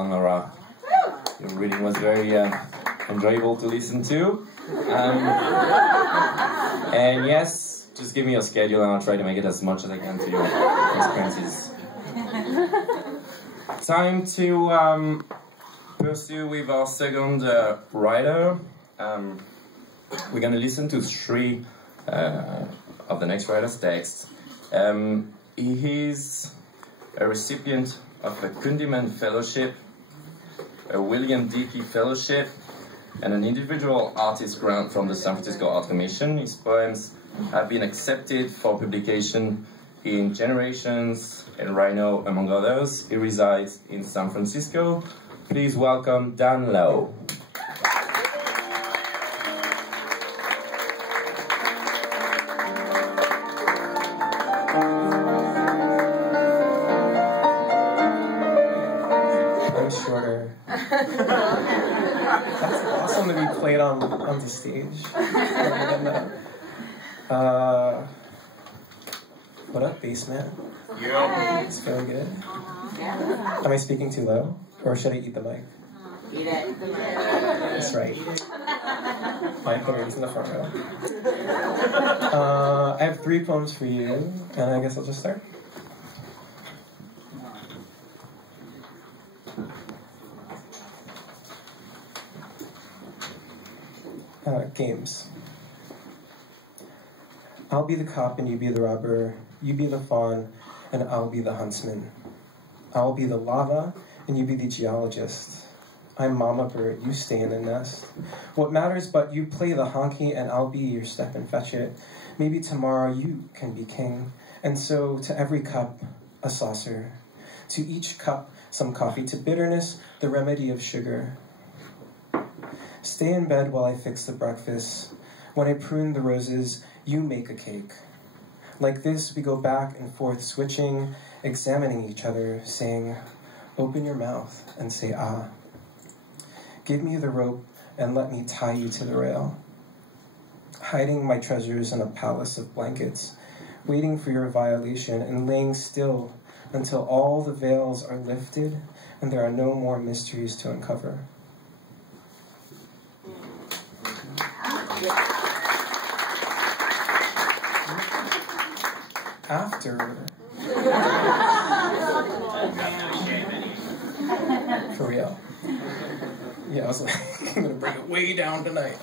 Laura. Your reading was very enjoyable to listen to. And yes, just give me your schedule and I'll try to make it as much as I can to your expenses. Time to pursue with our second writer. We're going to listen to three of the next writer's texts. He is a recipient of a Kundiman Fellowship, a William D.P. Fellowship, and an individual artist grant from the San Francisco Art Commission. His poems have been accepted for publication in Generations and Rhino, among others. He resides in San Francisco. Please welcome Dan Lowe. That's awesome to be played on the stage. What up, bassman? Yeah. It's feeling good. Am I speaking too low? Or should I eat the mic? Eat it. That's right. My opponent's in the front row. I have 3 poems for you, and I guess I'll just start. Games. I'll be the cop and you be the robber. You be the fawn and I'll be the huntsman. I'll be the lava and you be the geologist. I'm mama bird, you stay in the nest. What matters but you play the honky and I'll be your step and fetch it. Maybe tomorrow you can be king. And so to every cup, a saucer. To each cup, some coffee. To bitterness, the remedy of sugar. Stay in bed while I fix the breakfast. When I prune the roses, you make a cake. Like this, we go back and forth, switching, examining each other, saying, open your mouth and say ah. Give me the rope and let me tie you to the rail. Hiding my treasures in a palace of blankets, waiting for your violation and laying still until all the veils are lifted and there are no more mysteries to uncover. After. For real. Yeah, I was like, I'm gonna bring it way down tonight.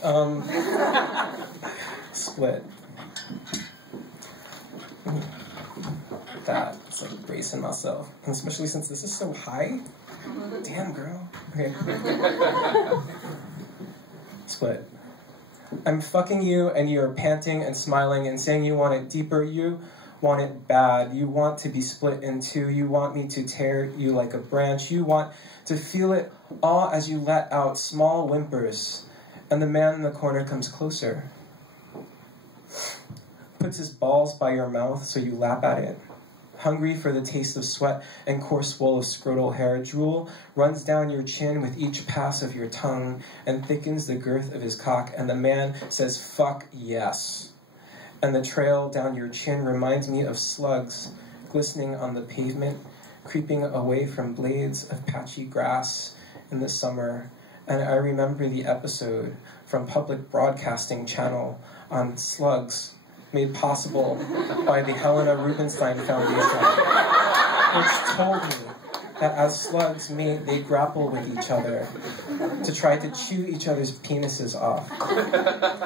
Split. That's like bracing myself. And especially since this is so high. Damn, girl. Okay. Split. I'm fucking you and you're panting and smiling and saying you want it deeper. You want it bad. You want to be split in two. You want me to tear you like a branch. You want to feel it all as you let out small whimpers. And the man in the corner comes closer. Puts his balls by your mouth so you lap at it. Hungry for the taste of sweat and coarse wool of scrotal hair, drool runs down your chin with each pass of your tongue and thickens the girth of his cock, and the man says, fuck yes. And the trail down your chin reminds me of slugs glistening on the pavement, creeping away from blades of patchy grass in the summer. And I remember the episode from Public Broadcasting Channel on slugs, made possible by the Helena Rubinstein Foundation, which told me that as slugs mate, they grapple with each other to try to chew each other's penises off,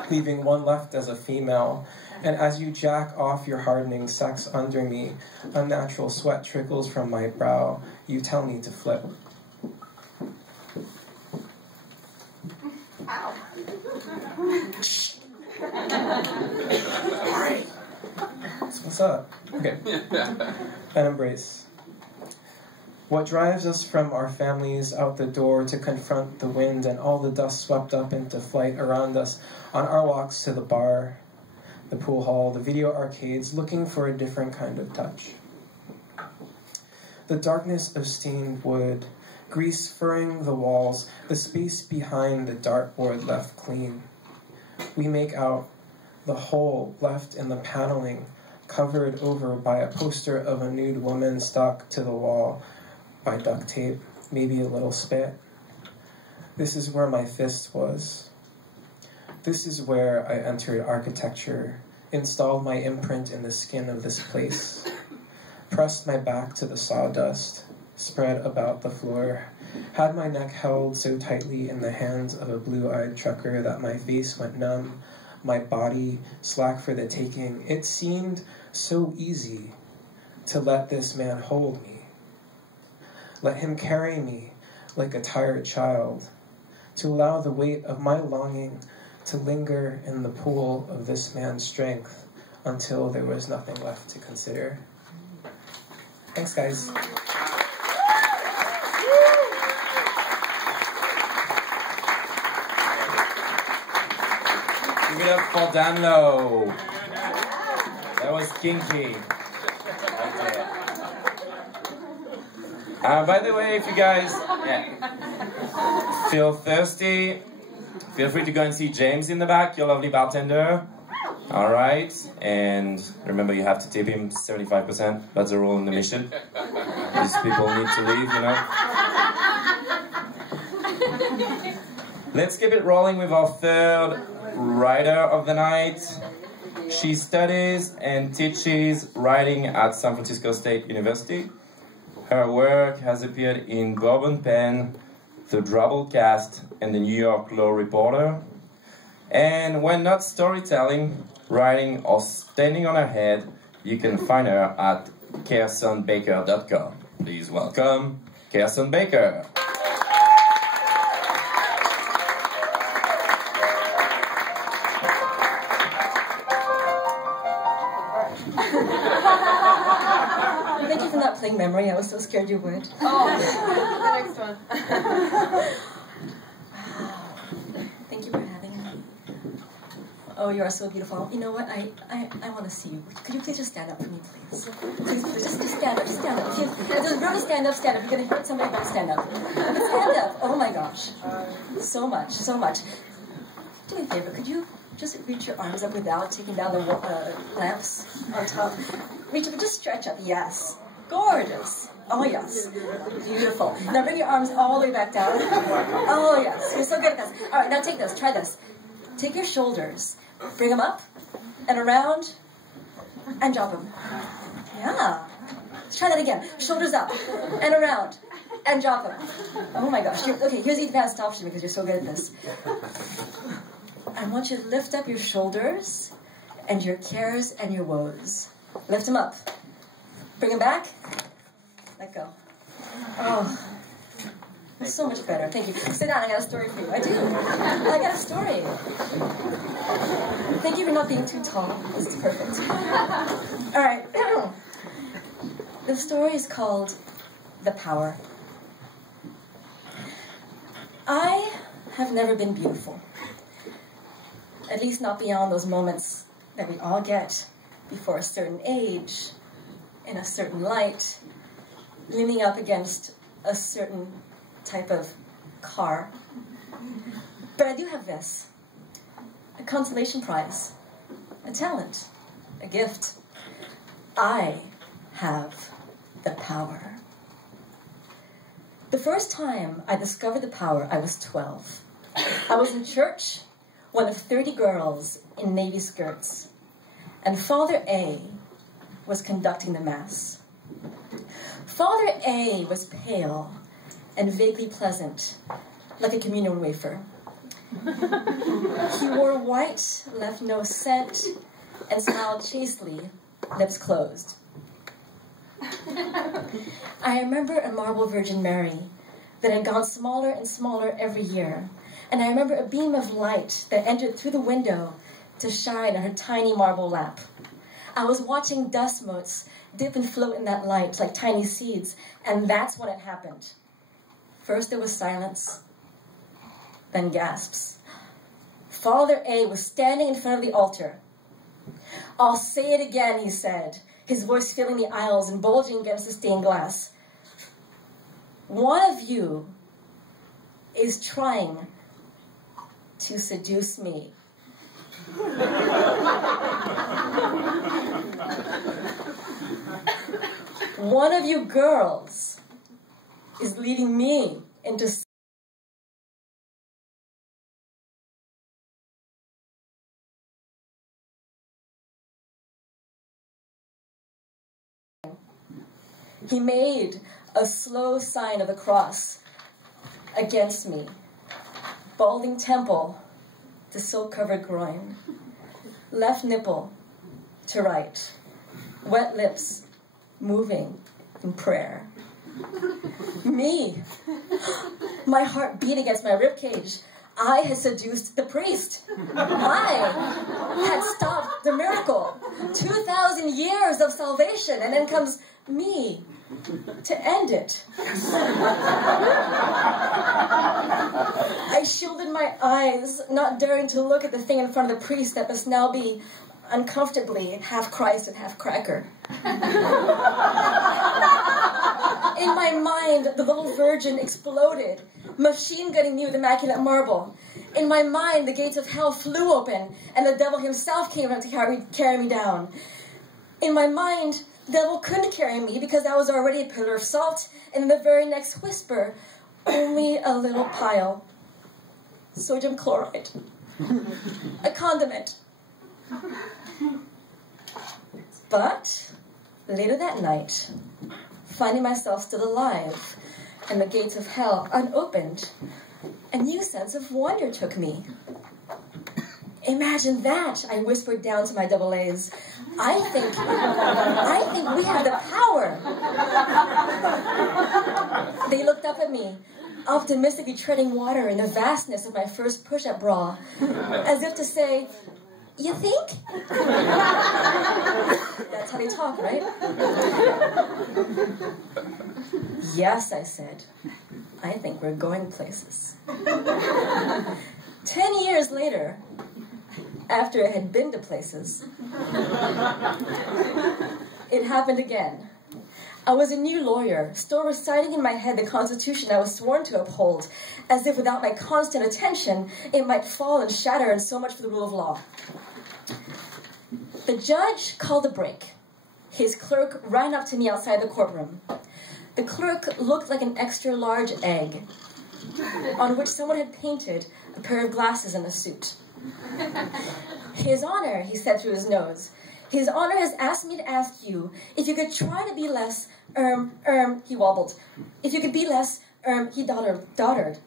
leaving one left as a female. And as you jack off your hardening sex under me, unnatural sweat trickles from my brow. You tell me to flip. Ow. Alright. So what's up? Okay. An embrace. What drives us from our families out the door to confront the wind and all the dust swept up into flight around us on our walks to the bar, the pool hall, the video arcades, looking for a different kind of touch. The darkness of stained wood, grease furring the walls, the space behind the dartboard left clean. We make out the hole left in the paneling, covered over by a poster of a nude woman stuck to the wall by duct tape. maybe a little spit. This is where my fist was. This is where I entered architecture, installed my imprint in the skin of this place, pressed my back to the sawdust, spread about the floor, had my neck held so tightly in the hands of a blue-eyed trucker that my face went numb, my body slack for the taking. It seemed so easy to let this man hold me, let him carry me like a tired child, to allow the weight of my longing to linger in the pool of this man's strength until there was nothing left to consider. Thanks, guys. Give it up for Danlo. That was kinky. By the way, if you guys feel thirsty, feel free to go and see James in the back, your lovely bartender. All right, and remember you have to tip him 75%. That's the rule in the mission. These people need to leave, you know. Let's keep it rolling with our third writer of the night. She studies and teaches writing at San Francisco State University. Her work has appeared in Bourbon Pen, The Drabblecast, and the New York Law Reporter. And when not storytelling, writing, or standing on her head, you can find her at carsonbeker.com. Please welcome Carson Beker. Thank you for not playing memory. I was so scared you would. Oh, the next one. Thank you for having me. Oh, you are so beautiful. You know what? I want to see you. Could you please just stand up for me, please? Please, just stand up. Just stand up. There's room to stand up. Stand up. You're going to hurt somebody, but stand up. Stand up. Oh my gosh. So much. So much. Do me a favor. Could you just reach your arms up without taking down the lamps on top? Reach up. Just stretch up. Yes. Gorgeous. Oh, yes. Beautiful. Now bring your arms all the way back down. Oh, yes. You're so good at this. All right, now take this. Try this. Take your shoulders. Bring them up and around and drop them. Yeah. Let's try that again. Shoulders up and around and drop them. Oh, my gosh. Okay, here's the advanced option because you're so good at this. I want you to lift up your shoulders and your cares and your woes. Lift them up. Bring them back. Let go. Oh, that's so much better. Thank you. Sit down. I got a story for you. I do. I got a story. Thank you for not being too tall. This is perfect. All right. The story is called The Power. I have never been beautiful. At least not beyond those moments that we all get before a certain age, in a certain light, leaning up against a certain type of car. But I do have this, a consolation prize, a talent, a gift. I have the power. The first time I discovered the power, I was 12. I was in church, one of 30 girls in navy skirts, and Father A was conducting the Mass. Father A was pale and vaguely pleasant, like a communion wafer. He wore white, left no scent, and smiled chastely, lips closed. I remember a marble Virgin Mary that had gone smaller and smaller every year, and I remember a beam of light that entered through the window to shine on her tiny marble lap. I was watching dust motes dip and float in that light like tiny seeds, and that's when it happened. First there was silence, then gasps. Father A was standing in front of the altar. "I'll say it again," he said, his voice filling the aisles and bulging against the stained glass. "One of you is trying to seduce me." "One of you girls is leading me into He made a slow sign of the cross against me. Balding temple to silk-covered groin. Left nipple to right. Wet lips moving in prayer. Me. My heart beat against my ribcage. I had seduced the priest. I had stopped the miracle. 2,000 years of salvation, and then comes me to end it. I shielded my eyes, not daring to look at the thing in front of the priest that must now be uncomfortably half Christ and half cracker. In my mind, the little virgin exploded, machine gunning me with immaculate marble. In my mind, the gates of hell flew open, and the devil himself came out to carry me down. In my mind, the devil couldn't carry me because I was already a pillar of salt, and in the very next whisper, only a little pile. Sodium chloride. A condiment. But later that night, finding myself still alive and the gates of hell unopened, a new sense of wonder took me. Imagine that, I whispered down to my double A's. I think we have the power. They looked up at me, optimistically treading water in the vastness of my first push-up bra, as if to say, "You think?" That's how they talk, right? "Yes," I said. "I think we're going places." 10 years later, after I had been to places, it happened again. I was a new lawyer, still reciting in my head the Constitution I was sworn to uphold, as if without my constant attention, it might fall and shatter, and so much for the rule of law. The judge called a break. His clerk ran up to me outside the courtroom. The clerk looked like an extra-large egg, on which someone had painted a pair of glasses and a suit. "His Honor," he said through his nose, "His Honor has asked me to ask you if you could try to be less, he wobbled. If you could be less, he doddered,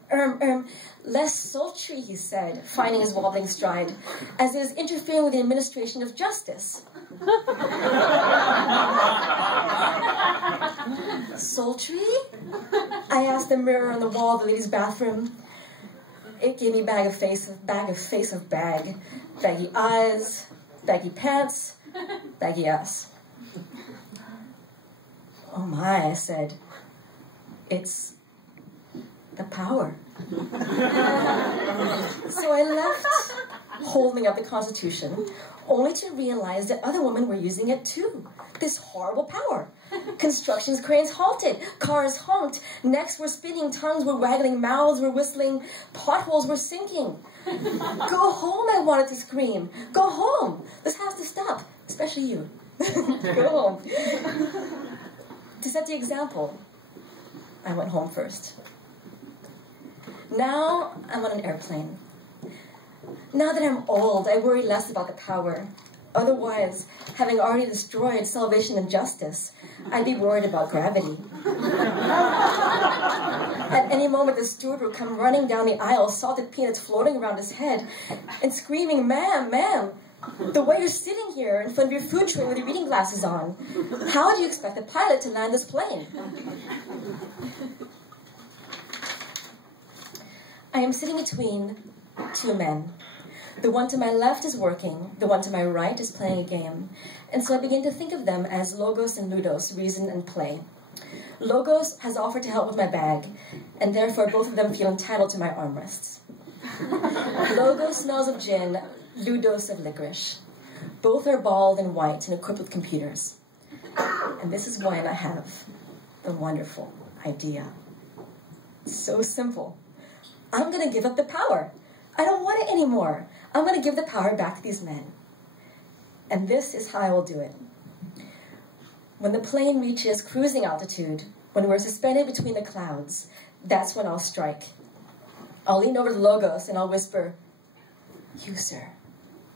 less sultry," he said, finding his wobbling stride, "as it is interfering with the administration of justice." Sultry? I asked the mirror on the wall of the ladies' bathroom. It gave me bag. Baggy eyes, baggy pants, baggy ass. "Oh my," I said. "It's the power." So I left, holding up the Constitution, only to realize that other women were using it too. This horrible power. Construction cranes halted, cars honked, necks were spinning, tongues were waggling, mouths were whistling, potholes were sinking. "Go home," I wanted to scream. "Go home. This has to stop, especially you." Go home. To set the example, I went home first. Now I'm on an airplane. Now that I'm old, I worry less about the power. Otherwise, having already destroyed salvation and justice, I'd be worried about gravity. At any moment, the steward would come running down the aisle, salted peanuts floating around his head, and screaming, "Ma'am, ma'am, the way you're sitting here in front of your food tray with your reading glasses on, how do you expect the pilot to land this plane?" I am sitting between two men. The one to my left is working, the one to my right is playing a game, and so I begin to think of them as Logos and Ludos, reason and play. Logos has offered to help with my bag, and therefore both of them feel entitled to my armrests. Logos smells of gin, Ludos of licorice. Both are bald and white and equipped with computers. And this is when I have the wonderful idea. So simple. I'm going to give up the power. I don't want it anymore. I'm going to give the power back to these men. And this is how I will do it. When the plane reaches cruising altitude, When we're suspended between the clouds, that's when I'll strike. I'll lean over to Logos and I'll whisper, "You, sir,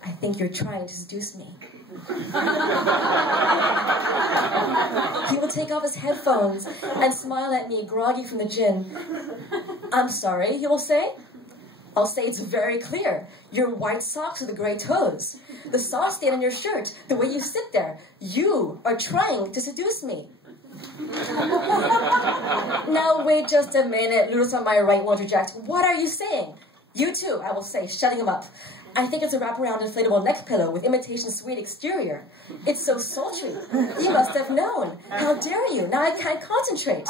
I think you're trying to seduce me." He will take off his headphones and smile at me, groggy from the gin. "I'm sorry," he will say. I'll say, "It's very clear. Your white socks with the gray toes. The sauce stain on your shirt, the way you sit there. You are trying to seduce me." "Now wait just a minute," Ludos on my right will interject. "What are you saying?" "You too," I will say, shutting him up. "I think it's a wraparound inflatable neck pillow with imitation suede exterior. It's so sultry. You must have known. How dare you? Now I can't concentrate.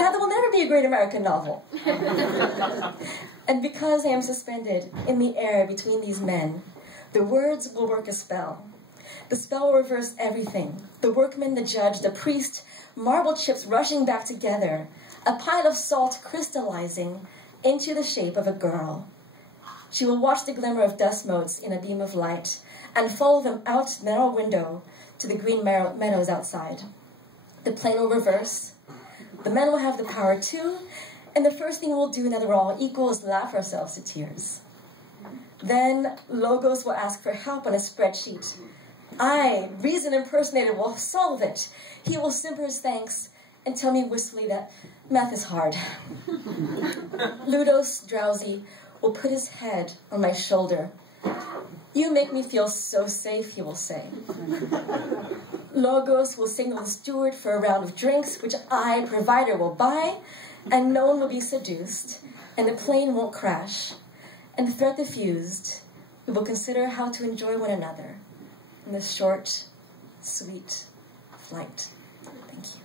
Now there will never be a great American novel." And because I am suspended in the air between these men, the words will work a spell. The spell will reverse everything. The workman, the judge, the priest, marble chips rushing back together, a pile of salt crystallizing into the shape of a girl. She will watch the glimmer of dust motes in a beam of light and follow them out the narrow window to the green meadows outside. The plane will reverse. The men will have the power too, and the first thing we'll do now that we're all equal is laugh ourselves to tears. Then Logos will ask for help on a spreadsheet. I, Reason Impersonator, will solve it. He will simper his thanks and tell me wistfully that math is hard. Ludos, drowsy, will put his head on my shoulder. "You make me feel so safe," he will say. Logos will signal the steward for a round of drinks, which I, provider, will buy, and no one will be seduced, and the plane won't crash. And the threat diffused, we will consider how to enjoy one another in this short, sweet flight. Thank you.